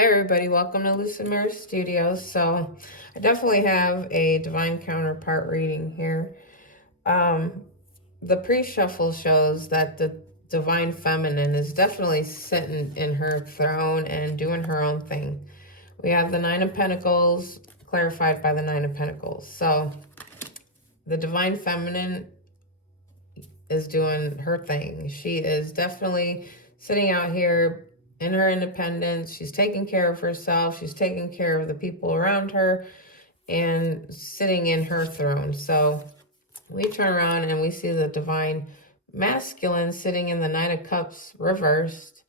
Hey everybody, welcome to Lucid Mirror Studios. So I definitely have a divine counterpart reading here. Um, the pre-shuffle shows that the divine feminine is definitely sitting in her throne and doing her own thing. We have the Nine of Pentacles clarified by the Nine of Pentacles. So the divine feminine is doing her thing. She is definitely sitting out here in her independence. She's taking care of herself. She's taking care of the people around her and sitting in her throne. So we turn around and we see the divine masculine sitting in the Knight of Cups reversed.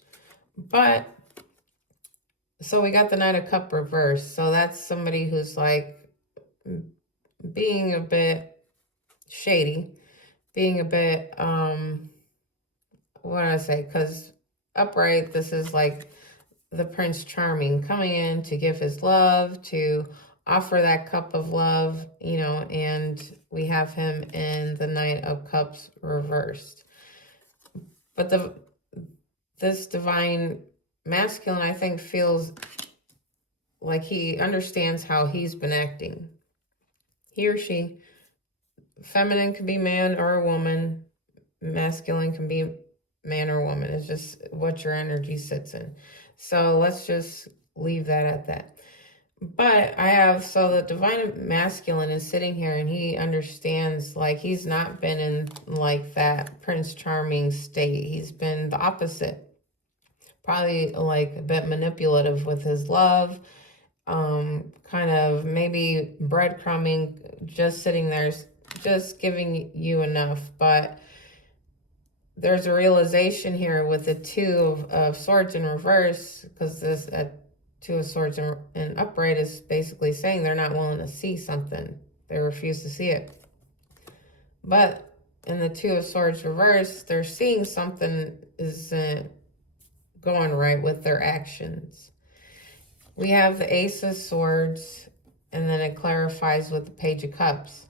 But so we got the Knight of Cup reversed. So that's somebody who's like being a bit shady, being a bit what do I say? Because upright, this is like the Prince Charming coming in to give his love, to offer that cup of love, you know, and we have him in the Knight of Cups reversed. But this divine masculine, I think, feels like he understands how he's been acting. He or she, feminine can be man or a woman, masculine can be man or woman. It's just what your energy sits in. So let's just leave that at that. But I have, so the divine masculine is sitting here and he understands, like, he's not been in like that Prince Charming state. He's been the opposite. Probably like a bit manipulative with his love. Kind of maybe breadcrumbing, just sitting there, just giving you enough. But there's a realization here with the Two of Swords in reverse, because this Two of Swords in upright is basically saying they're not willing to see something. They refuse to see it. But in the Two of Swords reverse, they're seeing something isn't going right with their actions. We have the Ace of Swords, and then it clarifies with the Page of Cups.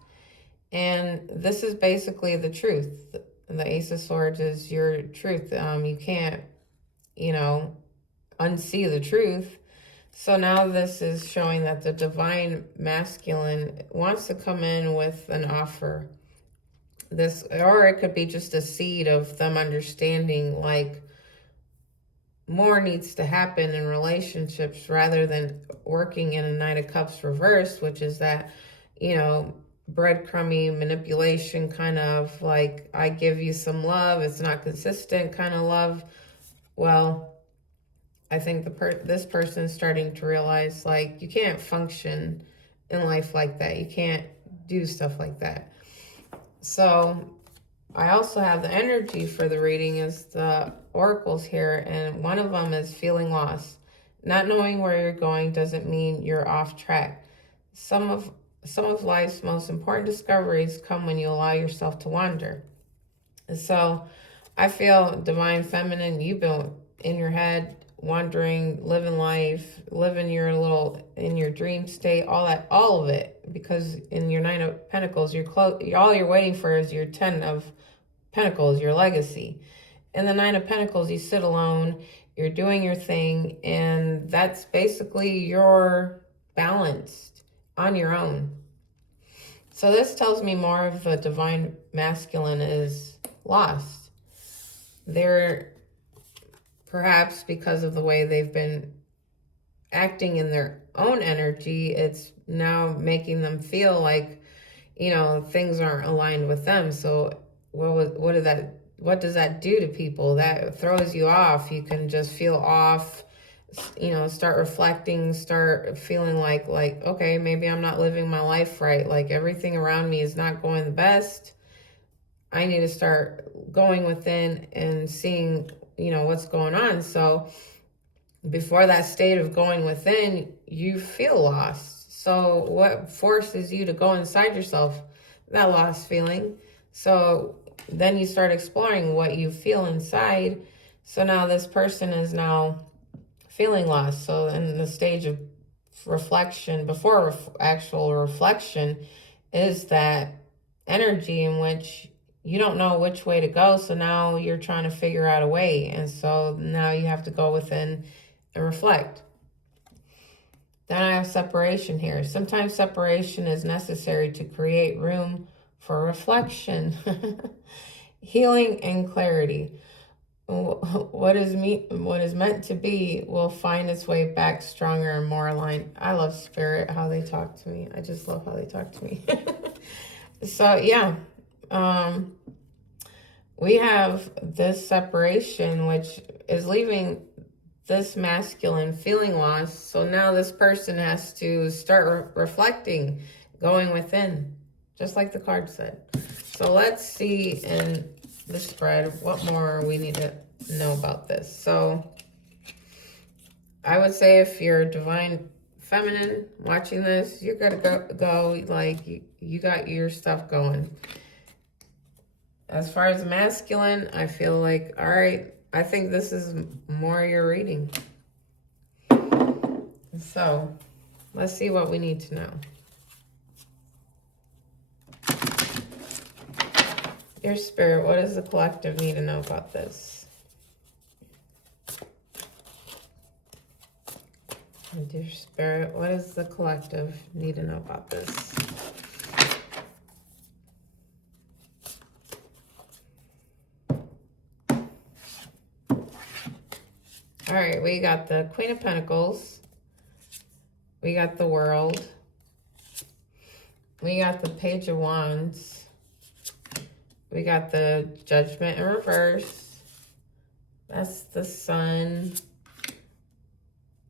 And this is basically the truth. The Ace of Swords is your truth. You can't, you know, unsee the truth. So now this is showing that the divine masculine wants to come in with an offer. This, or it could be just a seed of them understanding, like, more needs to happen in relationships rather than working in a Knight of Cups reverse, which is that, you know, breadcrumby manipulation, kind of like, I give you some love, it's not consistent kind of love. Well, I think this person's starting to realize, like, you can't function in life like that. You can't do stuff like that. So I also have the energy for the reading is the oracles here, and one of them is feeling lost. Not knowing where you're going doesn't mean you're off track. Some of life's most important discoveries come when you allow yourself to wander. And so I feel divine feminine, you've been in your head, wandering, living life, living your little, in your dream state, all of it, because in your Nine of Pentacles, all you're waiting for is your Ten of Pentacles, your legacy. In the Nine of Pentacles, you sit alone, you're doing your thing, and that's basically you're balanced on your own. So this tells me more of the divine masculine is lost. They're, perhaps because of the way they've been acting in their own energy, it's now making them feel like, you know, things aren't aligned with them. So what does that do to people? That throws you off. You can just feel off, you know, start reflecting, start feeling like, okay, maybe I'm not living my life right. Like, everything around me is not going the best. I need to start going within and seeing, you know, what's going on. So before that state of going within, you feel lost. So what forces you to go inside yourself? That lost feeling. So then you start exploring what you feel inside. So now this person is now feeling lost. So in the stage of reflection, before actual reflection, is that energy in which you don't know which way to go. So now you're trying to figure out a way. And so now you have to go within and reflect. Then I have separation here. Sometimes separation is necessary to create room for reflection, healing, and clarity. What is meant to be will find its way back stronger and more aligned. I love Spirit, how they talk to me. I just love how they talk to me. So yeah, we have this separation, which is leaving this masculine feeling lost. So now this person has to start reflecting, going within, just like the card said. So let's see in the spread what more we need to know about this. So I would say if you're divine feminine watching this, you're gonna go like you got your stuff going. As far as masculine, I feel like, all right, I think this is more your reading. So let's see what we need to know. Your Spirit, what does the collective need to know about this? And dear Spirit, what does the collective need to know about this? All right, we got the Queen of Pentacles. We got the World. We got the Page of Wands. We got the Judgment in reverse. That's the Sun.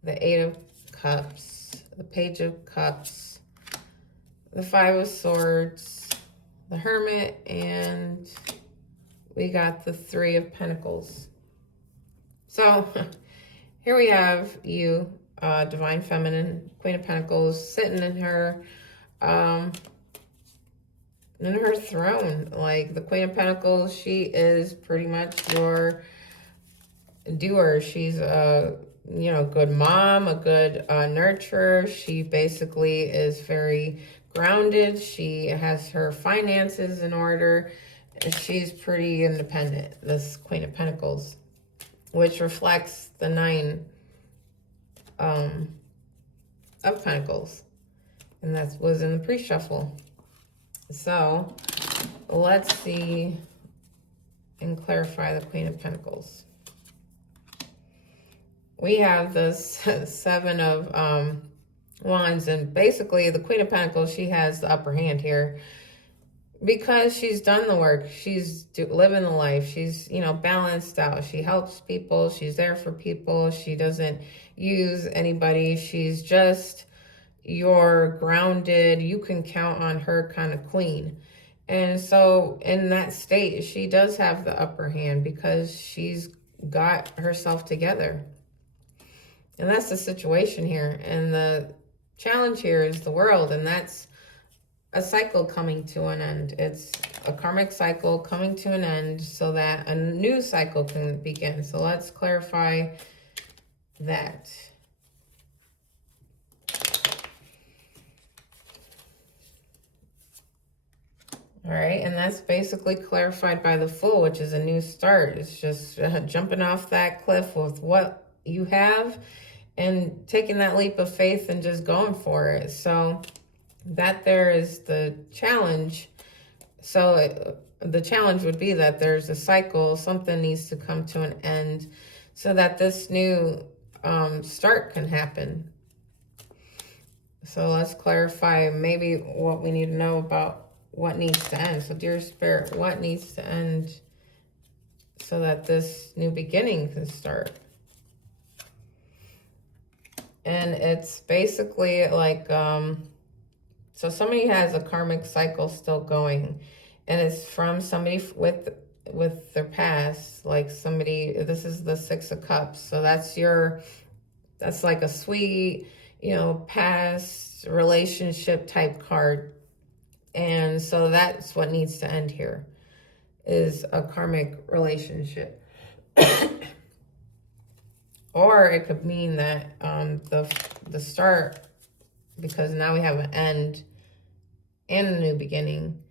The Eight of Cups. The Page of Cups. The Five of Swords. The Hermit. And we got the Three of Pentacles. So here we have you, Divine Feminine, Queen of Pentacles, sitting in her throne. Like the Queen of Pentacles, she is pretty much your doer. She's a, good mom, a good nurturer. She basically is very grounded. She has her finances in order. She's pretty independent, this Queen of Pentacles, which reflects the Nine of Pentacles. And that was in the pre-shuffle. So let's see and clarify the Queen of Pentacles. We have the Seven of Wands, and basically the Queen of Pentacles, she has the upper hand here because she's done the work. She's living the life. She's, balanced out. She helps people. She's there for people. She doesn't use anybody. She's just your grounded, you can count on her kind of queen. And so in that state, she does have the upper hand because she's got herself together. And that's the situation here. And the challenge here is the World, and that's a cycle coming to an end. It's a karmic cycle coming to an end so that a new cycle can begin. So let's clarify that. All right, and that's basically clarified by the Fool, which is a new start. It's just jumping off that cliff with what you have and taking that leap of faith and just going for it. So that there is the challenge. So the challenge would be that there's a cycle, something needs to come to an end so that this new start can happen. So let's clarify maybe what we need to know about what needs to end. So dear Spirit, what needs to end so that this new beginning can start? And it's basically like, so somebody has a karmic cycle still going, and it's from somebody with their past, like somebody, this is the Six of Cups. So that's like a sweet, past relationship type card. And so that's what needs to end here, is a karmic relationship. Or it could mean that the start, because now we have an end and a new beginning.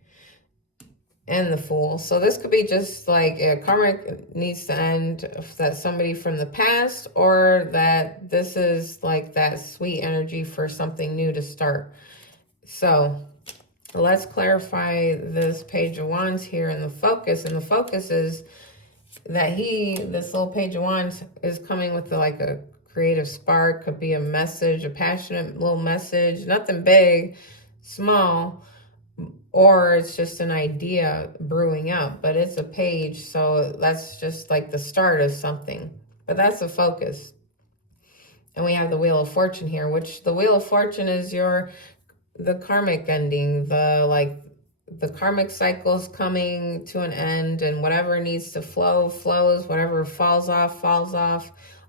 and the Fool. So this could be just like a karmic needs to end, that somebody from the past, or that this is like that sweet energy for something new to start. So let's clarify this Page of Wands here in the focus. And the focus is that this little Page of Wands is coming with like a creative spark. Could be a message, a passionate little message, nothing big, small, or it's just an idea brewing up, but it's a page, so that's just like the start of something. But that's the focus. And we have the Wheel of Fortune here, which the Wheel of Fortune is the karmic ending, the karmic cycle's coming to an end, and whatever needs to flow flows, whatever falls off,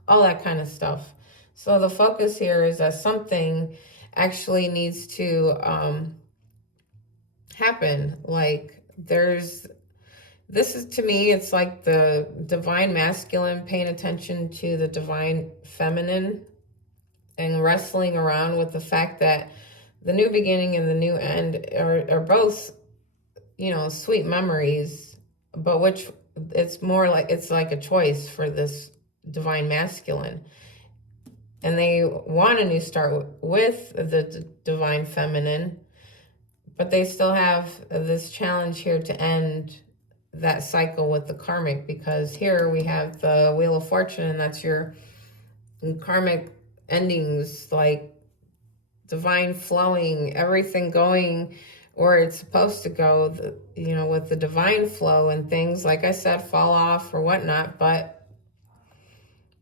all that kind of stuff. So the focus here is that something actually needs to happen. Like this is, to me, it's like the divine masculine paying attention to the divine feminine and wrestling around with the fact that the new beginning and the new end are both, sweet memories, but which it's like a choice for this divine masculine. And they want a new start with the divine feminine, but they still have this challenge here to end that cycle with the karmic, because here we have the Wheel of Fortune, and that's your karmic endings, like divine flowing, everything going where it's supposed to go, with the divine flow, and things, like I said, fall off or whatnot. But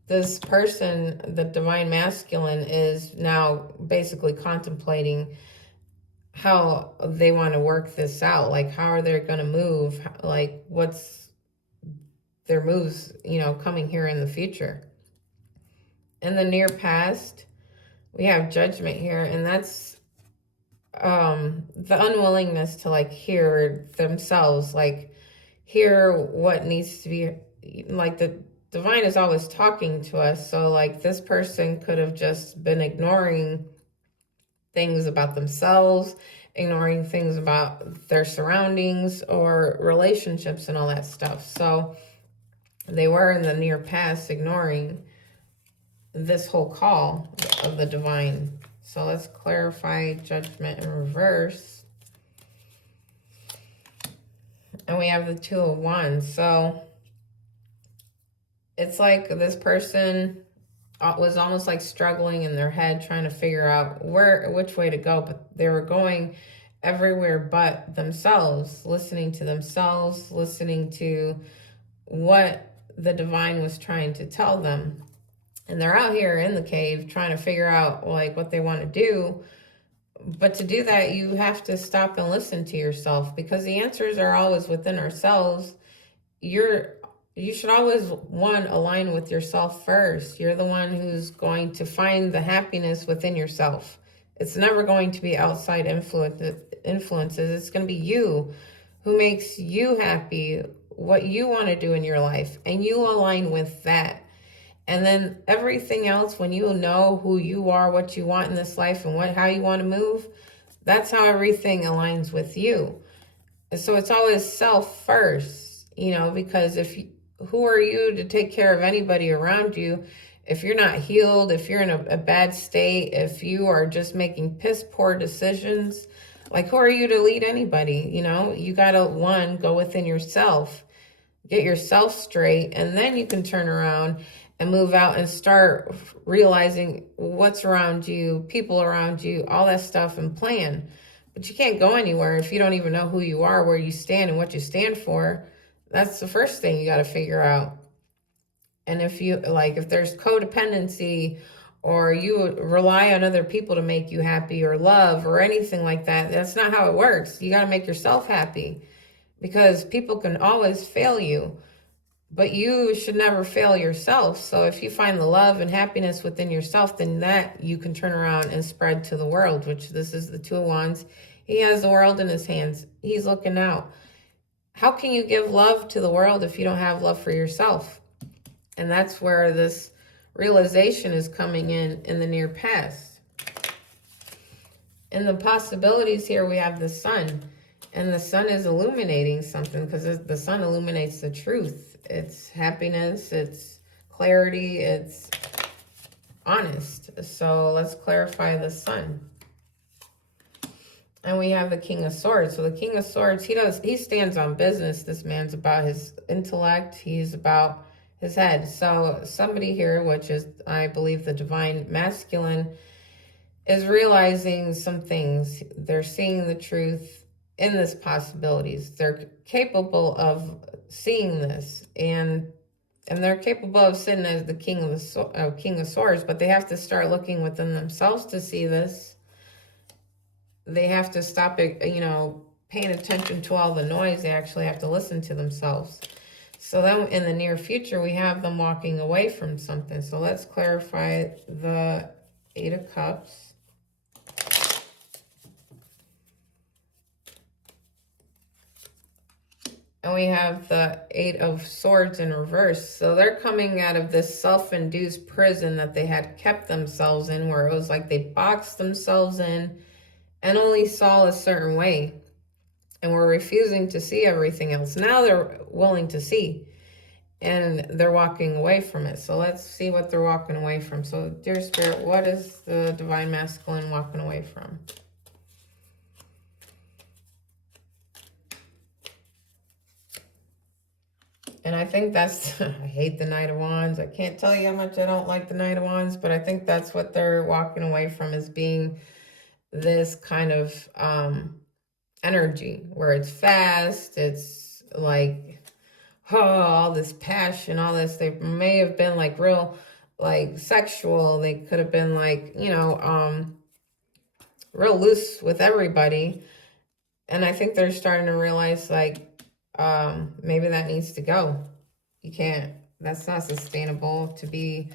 this person, the divine masculine, is now basically contemplating how they want to work this out. Like, how are they going to move? Like, what's their moves, coming here in the future. In the near past, we have Judgment here, and that's the unwillingness to like hear themselves, like hear what needs to be, like the divine is always talking to us. So like this person could have just been ignoring things about themselves, ignoring things about their surroundings or relationships and all that stuff. So they were in the near past ignoring this whole call of the divine. So let's clarify Judgment in reverse. And we have the Two of Wands. So it's like this person was almost like struggling in their head, trying to figure out which way to go, but they were going everywhere but themselves, listening to themselves, listening to what the divine was trying to tell them. And they're out here in the cave trying to figure out like what they want to do. But to do that, you have to stop and listen to yourself, because the answers are always within ourselves. You should always, align with yourself first. You're the one who's going to find the happiness within yourself. It's never going to be outside influences. It's going to be you who makes you happy, what you want to do in your life, and you align with that. And then everything else, when you know who you are, what you want in this life, and how you want to move, that's how everything aligns with you. And so it's always self first, because who are you to take care of anybody around you if you're not healed, if you're in a bad state, if you are just making piss poor decisions? Like, who are you to lead anybody? You got to, go within yourself, get yourself straight, and then you can turn around and move out and start realizing what's around you, people around you, all that stuff, and plan. But you can't go anywhere if you don't even know who you are, where you stand, and what you stand for. That's the first thing you got to figure out. And if there's codependency, or you rely on other people to make you happy, or love, or anything like that, that's not how it works. You got to make yourself happy, because people can always fail you, but you should never fail yourself. So if you find the love and happiness within yourself, then that you can turn around and spread to the world, which this is the Two of Wands. He has the world in his hands. He's looking out. How can you give love to the world if you don't have love for yourself? And that's where this realization is coming in the near past. In the possibilities here, we have the Sun. And the sun is illuminating something, because the sun illuminates the truth. It's happiness, it's clarity, it's honest. So let's clarify the sun. And we have the King of Swords. So the King of Swords, he stands on business. This man's about his intellect. He's about his head. So somebody here, which is, I believe, the divine masculine, is realizing some things. They're seeing the truth in this possibilities. They're capable of seeing this, and they're capable of sitting as the King of Swords, but they have to start looking within themselves to see this. They have to stop it, paying attention to all the noise. They actually have to listen to themselves. So then in the near future, we have them walking away from something. So let's clarify the Eight of Cups. And we have the Eight of Swords in reverse. So they're coming out of this self-induced prison that they had kept themselves in, where it was like they boxed themselves in and only saw a certain way, and were refusing to see everything else. Now they're willing to see, and they're walking away from it. So let's see what they're walking away from. So, dear Spirit, what is the divine masculine walking away from? And I think that's, I hate the Knight of Wands. I can't tell you how much I don't like the Knight of Wands, but I think that's what they're walking away from, is being this kind of energy where it's fast, it's like, oh, all this passion, all this. They may have been like real, like sexual. They could have been like, real loose with everybody. And I think they're starting to realize, like, maybe that needs to go. You can't, that's not sustainable to be,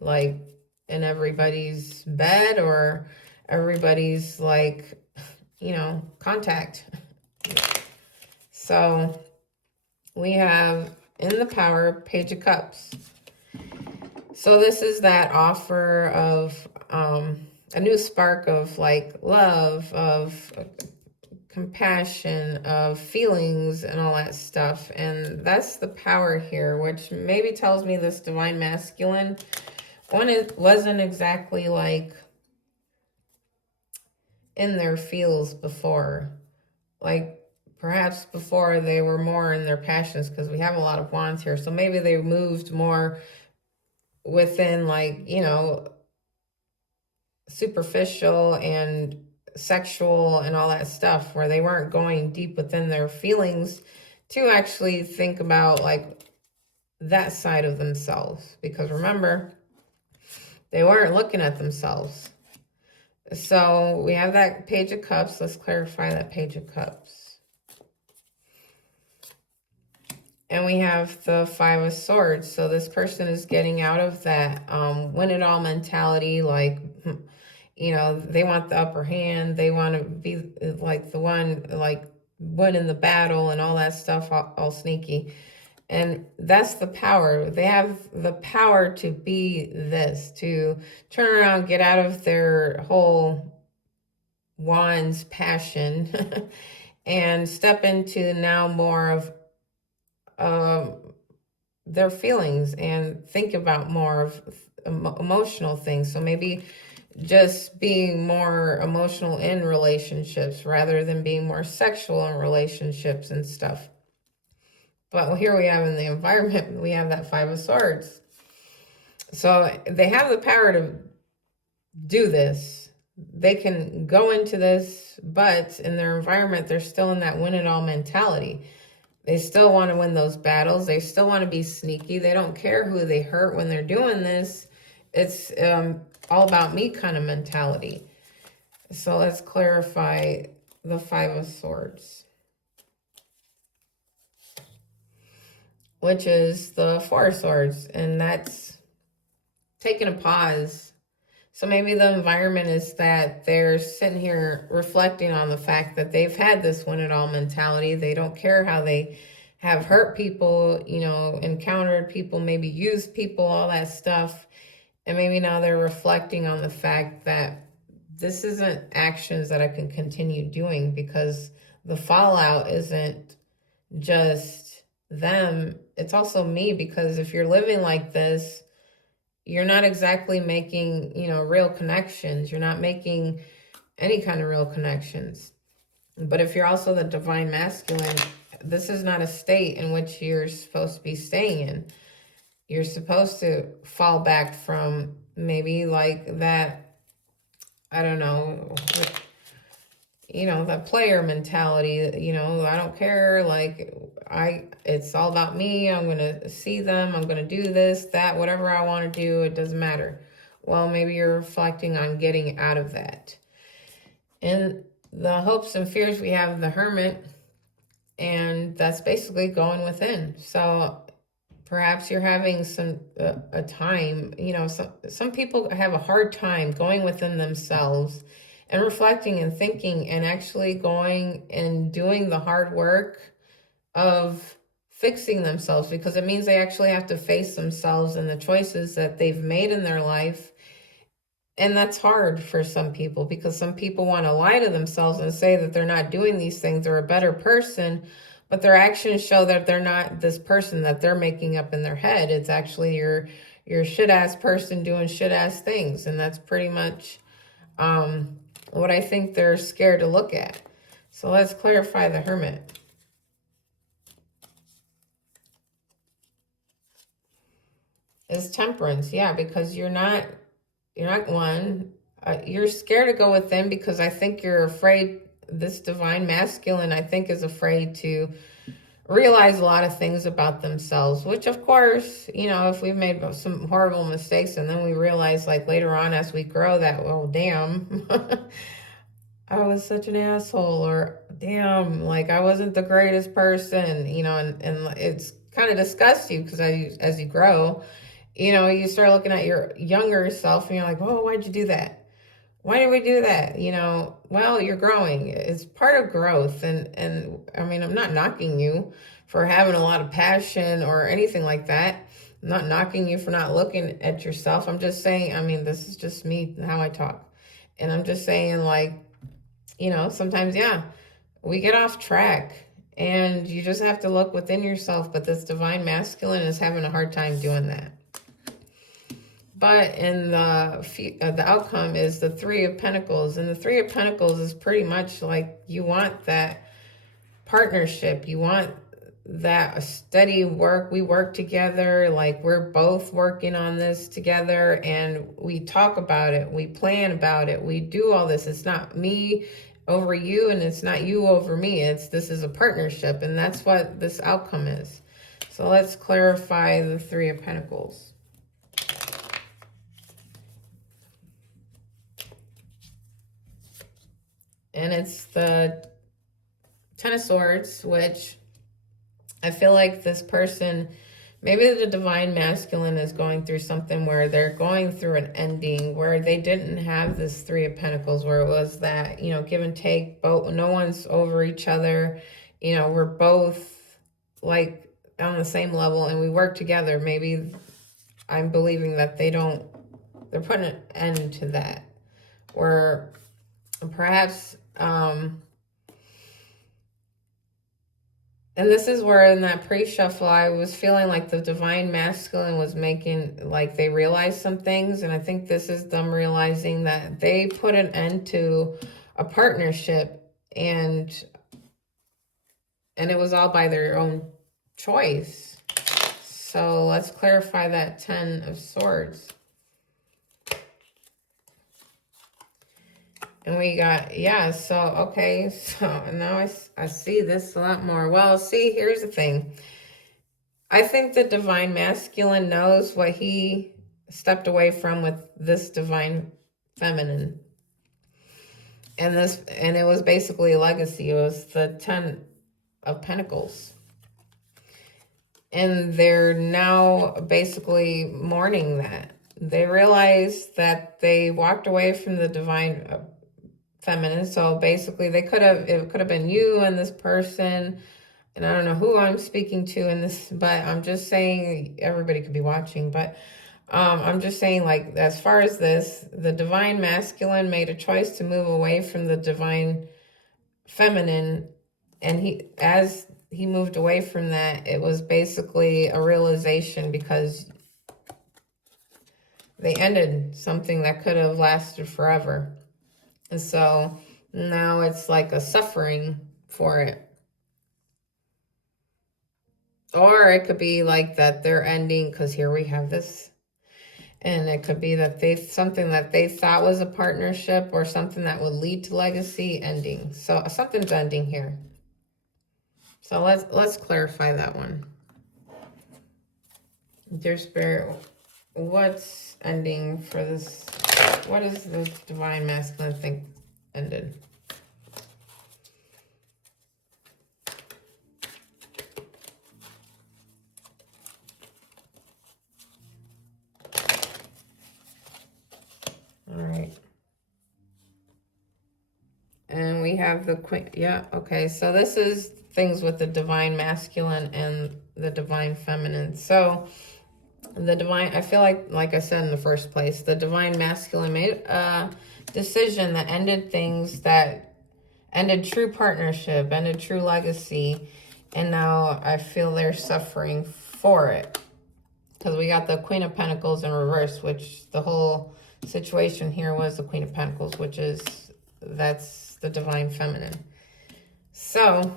like in everybody's bed or everybody's like, contact. So we have in the Power, Page of Cups. So this is that offer of a new spark of like love, of compassion, of feelings and all that stuff. And that's the Power here, which maybe tells me this divine masculine, it wasn't exactly like in their feels before. Like perhaps before they were more in their passions, because we have a lot of wands here. So maybe they moved more within, like, superficial and sexual and all that stuff, where they weren't going deep within their feelings to actually think about like that side of themselves. Because remember, they weren't looking at themselves. So we have that Page of Cups. Let's clarify that Page of Cups. And we have the Five of Swords. So this person is getting out of that win-it-all mentality. Like, they want the upper hand. They want to be like the one, like winning the battle and all that stuff, all sneaky. And that's the power. They have the power to be this, to turn around, get out of their whole wands passion and step into now more of their feelings and think about more of emotional things. So maybe just being more emotional in relationships rather than being more sexual in relationships and stuff. But here we have in the environment, we have that Five of Swords. So they have the power to do this. They can go into this, but in their environment, they're still in that win-it-all mentality. They still want to win those battles. They still want to be sneaky. They don't care who they hurt when they're doing this. It's all about me kind of mentality. So let's clarify the Five of Swords, which is the Four of Swords, and that's taking a pause. So maybe the environment is that they're sitting here reflecting on the fact that they've had this win-it-all mentality. They don't care how they have hurt people, encountered people, maybe used people, all that stuff. And maybe now they're reflecting on the fact that this isn't actions that I can continue doing, because the fallout isn't just them, it's also me. Because if you're living like this, you're not exactly making, real connections. You're not making any kind of real connections. But if you're also the divine masculine, this is not a state in which you're supposed to be staying in. You're supposed to fall back from maybe like that, I don't know, that player mentality, I don't care, like, it's all about me, I'm gonna see them, I'm gonna do this, that, whatever I want to do, it doesn't matter. Well, maybe you're reflecting on getting out of that. In the hopes and fears, we have the Hermit, and that's basically going within. So perhaps you're having a time, some people have a hard time going within themselves and reflecting and thinking and actually going and doing the hard work of fixing themselves, because it means they actually have to face themselves and the choices that they've made in their life. And that's hard for some people, because some people want to lie to themselves and say that they're not doing these things, they're a better person, but their actions show that they're not this person that they're making up in their head. It's actually your shit-ass person doing shit-ass things. And that's pretty much what I think they're scared to look at. So let's clarify the Hermit. Is Temperance. Yeah, because you're not one. You're scared to go within because I think you're afraid. This divine masculine, I think, is afraid to realize a lot of things about themselves, which of course, if we've made some horrible mistakes and then we realize, like, later on as we grow, that, well, damn, I was such an asshole, or damn, like, I wasn't the greatest person, and it's kind of disgusts you, because as you grow, you start looking at your younger self and you're like, oh, why'd you do that? Why did we do that? Well, you're growing. It's part of growth. And I mean, I'm not knocking you for having a lot of passion or anything like that. I'm not knocking you for not looking at yourself. I'm just saying, I mean, this is just me, how I talk. And I'm just saying, like, sometimes, yeah, we get off track and you just have to look within yourself. But this divine masculine is having a hard time doing that. But in the outcome is the Three of Pentacles. And the Three of Pentacles is pretty much like, you want that partnership. You want that steady work. We work together. Like, we're both working on this together, and we talk about it. We plan about it. We do all this. It's not me over you, and it's not you over me. This is a partnership, and that's what this outcome is. So let's clarify the Three of Pentacles. And it's the Ten of Swords, which I feel like this person, maybe the divine masculine, is going through something where they're going through an ending where they didn't have this Three of Pentacles, where it was that, give and take, both, no one's over each other, we're both like on the same level and we work together. Maybe I'm believing that they're putting an end to that, or perhaps, and this is where in that pre-shuffle, I was feeling like the divine masculine was making, like, they realized some things. And I think this is them realizing that they put an end to a partnership, and it was all by their own choice. So let's clarify that Ten of Swords. And we got, yeah, so, okay, so now I see this a lot more. Well, see, here's the thing. I think the divine masculine knows what he stepped away from with this divine feminine. And it was basically a legacy. It was the Ten of Pentacles. And they're now basically mourning that. They realized that they walked away from the divine feminine. So basically it could have been you and this person, and I don't know who I'm speaking to in this, but I'm just saying everybody could be watching. But I'm just saying, like, as far as this, the divine masculine made a choice to move away from the divine feminine, and as he moved away from that, it was basically a realization, because they ended something that could have lasted forever. And so now it's like a suffering for it. Or it could be like that they're ending, because here we have this. And it could be that something that they thought was a partnership or something that would lead to legacy ending. So something's ending here. So let's clarify that one. Dear Spirit, what's ending for this? What is the divine masculine thing ended? All right. And we have the Queen. Yeah, okay. So this is things with the divine masculine and the divine feminine. So the divine, I feel like I said in the first place, the divine masculine made a decision that ended things, that ended true partnership, ended true legacy. And now I feel they're suffering for it. Because we got the Queen of Pentacles in reverse, which the whole situation here was the Queen of Pentacles, which is, that's the divine feminine. So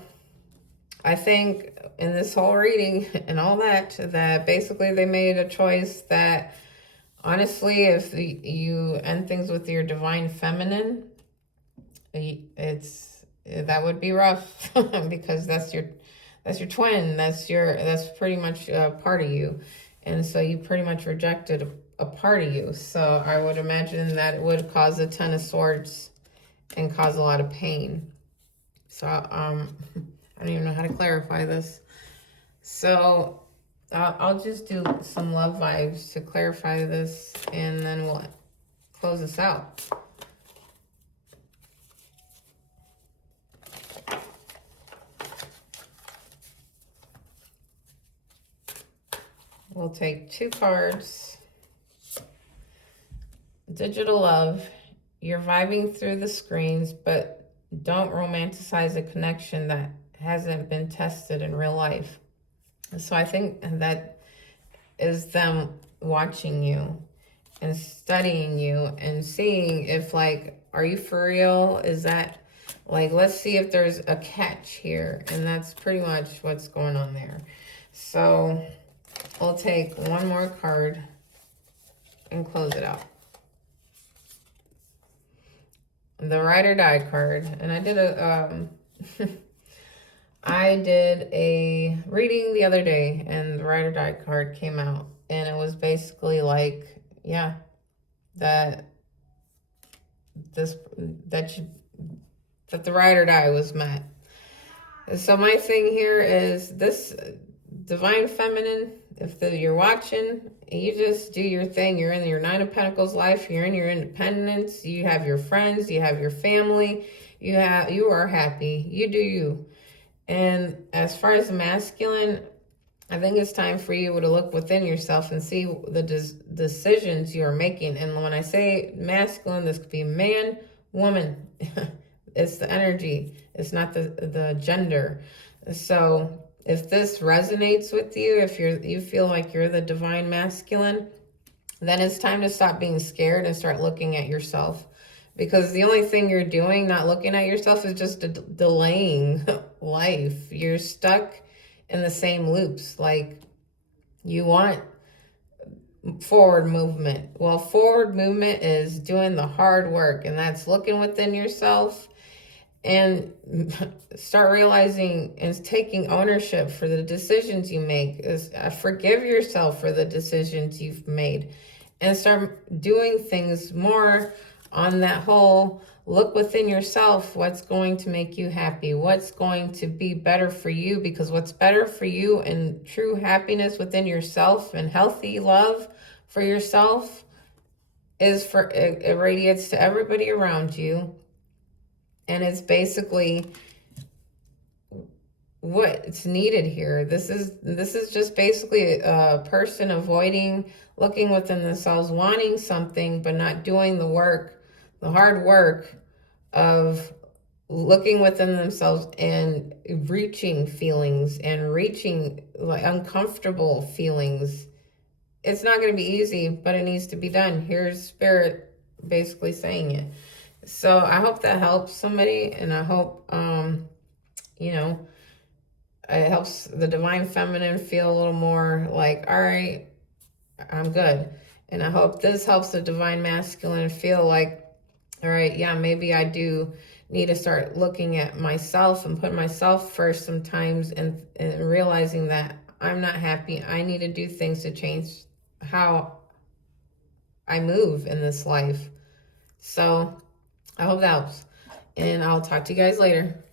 I think in this whole reading and all that, that basically they made a choice that, honestly, if you end things with your divine feminine, that would be rough because that's your twin, that's pretty much a part of you, and so you pretty much rejected a part of you. So I would imagine that it would cause a Ten of Swords and cause a lot of pain. So I don't even know how to clarify this. So I'll just do some love vibes to clarify this, and then we'll close this out. We'll take 2 cards. Digital love. You're vibing through the screens, but don't romanticize a connection that hasn't been tested in real life. So I think that is them watching you and studying you and seeing if, like, are you for real? Is that, like, let's see if there's a catch here. And that's pretty much what's going on there. So we'll take one more card and close it out. The Ride or Die card. And I did I did a reading the other day, and the Ride or Die card came out, and it was basically like, yeah, that the Ride or Die was met. So my thing here is this divine feminine. If you're watching, you just do your thing. You're in your 9 of Pentacles life. You're in your independence. You have your friends. You have your family. You are happy. You do you. And as far as masculine, I think it's time for you to look within yourself and see the decisions you are making. And when I say masculine, this could be man, woman. It's the energy. It's not the gender. So if this resonates with you, if you feel like you're the divine masculine, then it's time to stop being scared and start looking at yourself. Because the only thing you're doing, not looking at yourself, is just delaying life. You're stuck in the same loops. Like, you want forward movement. Well, forward movement is doing the hard work, and that's looking within yourself and start realizing and taking ownership for the decisions you make. Forgive yourself for the decisions you've made, and start doing things more on that whole look within yourself. What's going to make you happy? What's going to be better for you? Because what's better for you and true happiness within yourself and healthy love for yourself is it radiates to everybody around you. And it's basically what's needed here. This is just basically a person avoiding looking within themselves, wanting something, but not doing the work, the hard work of looking within themselves and reaching feelings and reaching like uncomfortable feelings. It's not going to be easy, but it needs to be done. Here's Spirit basically saying it. So I hope that helps somebody, and I hope, you know, it helps the divine feminine feel a little more like, all right, I'm good. And I hope this helps the divine masculine feel like, all right, yeah, maybe I do need to start looking at myself and put myself first sometimes, and realizing that I'm not happy. I need to do things to change how I move in this life. So I hope that helps. And I'll talk to you guys later.